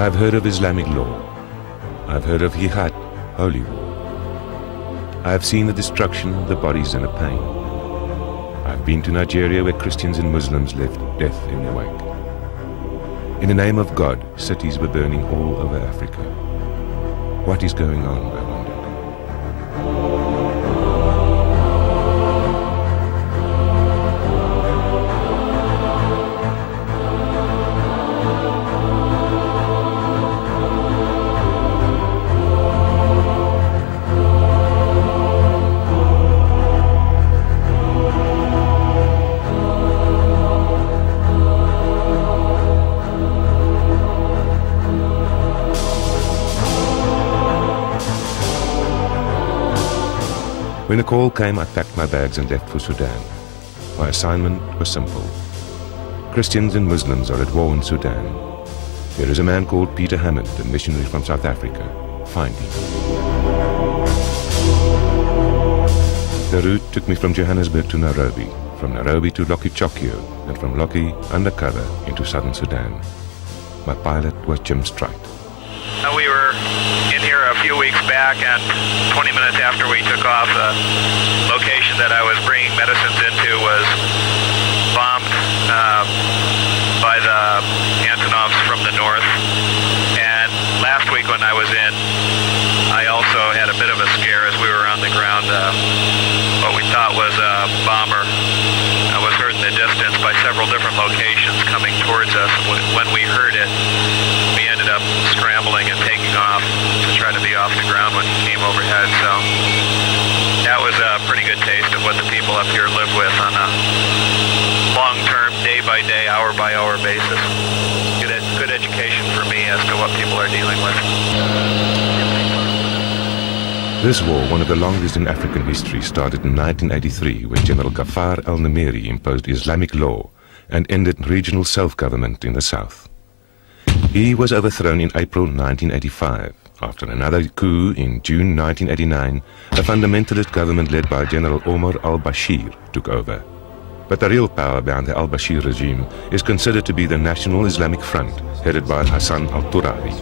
I have heard of Islamic law. I have heard of jihad, holy war. I have seen the destruction, the bodies and the pain. I have been to Nigeria where Christians and Muslims left death in their wake. In the name of God, cities were burning all over Africa. What is going on, I wondered. When the call came, I packed my bags and left for Sudan. My assignment was simple. Christians and Muslims are at war in Sudan. There is a man called Peter Hammond, a missionary from South Africa. Find him. The route took me from Johannesburg to Nairobi, from Nairobi to Lokichokio, and from Loki undercover into southern Sudan. My pilot was Jim Strite. We were in here a few weeks back, and 20 minutes after we took off, the location that I was bringing medicines into was bombed by the Antonovs from the north. And last week when I was in, I also had a bit of a scare as we were on the ground. What we thought was a bomber was heard in the distance by several different locations coming towards us. When we heard it, we ended up scrambling and taking off to try to be off the ground when he came overhead. So that was a pretty good taste of what the people up here live with on a long-term, day-by-day, hour-by-hour basis. Good education for me as to what people are dealing with. This war, one of the longest in African history, started in 1983 when General Ghaffar al-Numeri imposed Islamic law and ended regional self-government in the south. He was overthrown in April 1985. After another coup in June 1989, a fundamentalist government led by General Omar al-Bashir took over. But the real power behind the al-Bashir regime is considered to be the National Islamic Front, headed by Hassan al-Turabi.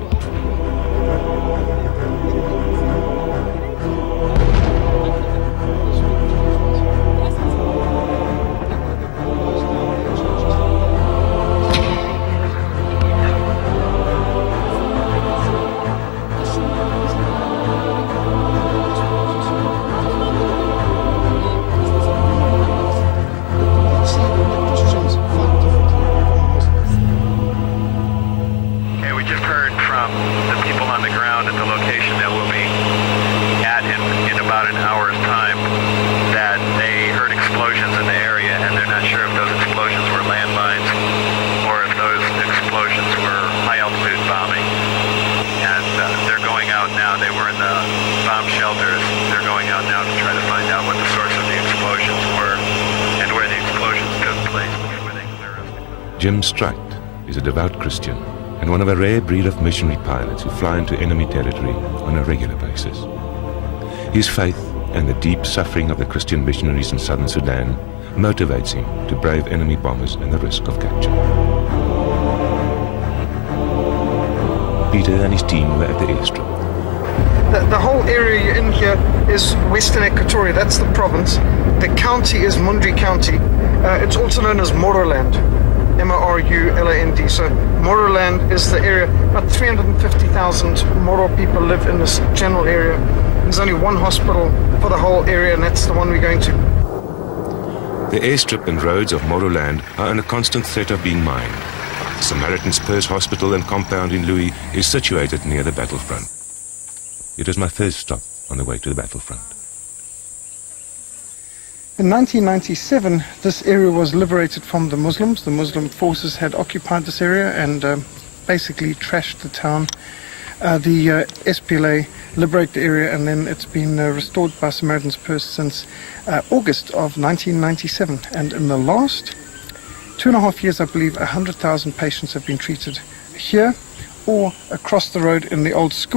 Jim Strite is a devout Christian and one of a rare breed of missionary pilots who fly into enemy territory on a regular basis. His faith and the deep suffering of the Christian missionaries in southern Sudan motivates him to brave enemy bombers and the risk of capture. Peter and his team were at the airstrip. The whole area you're in here is Western Equatoria, that's the province. The county is Mundri County. It's also known as Moroland. M-O-R-U-L-A-N-D. So Moroland is the area. About 350,000 Moro people live in this general area. There's only one hospital for the whole area, and that's the one we're going to. The airstrip and roads of Moroland are under constant threat of being mined. The Samaritan's Purse Hospital and compound in Louis is situated near the battlefront. It was my first stop on the way to the battlefront. In 1997, this area was liberated from the Muslims. The Muslim forces had occupied this area and basically trashed the town. The SPLA liberated the area, and then it's been restored by Samaritan's Purse since August of 1997. And in the last 2.5 years, I believe 100,000 patients have been treated here or across the road in the old school.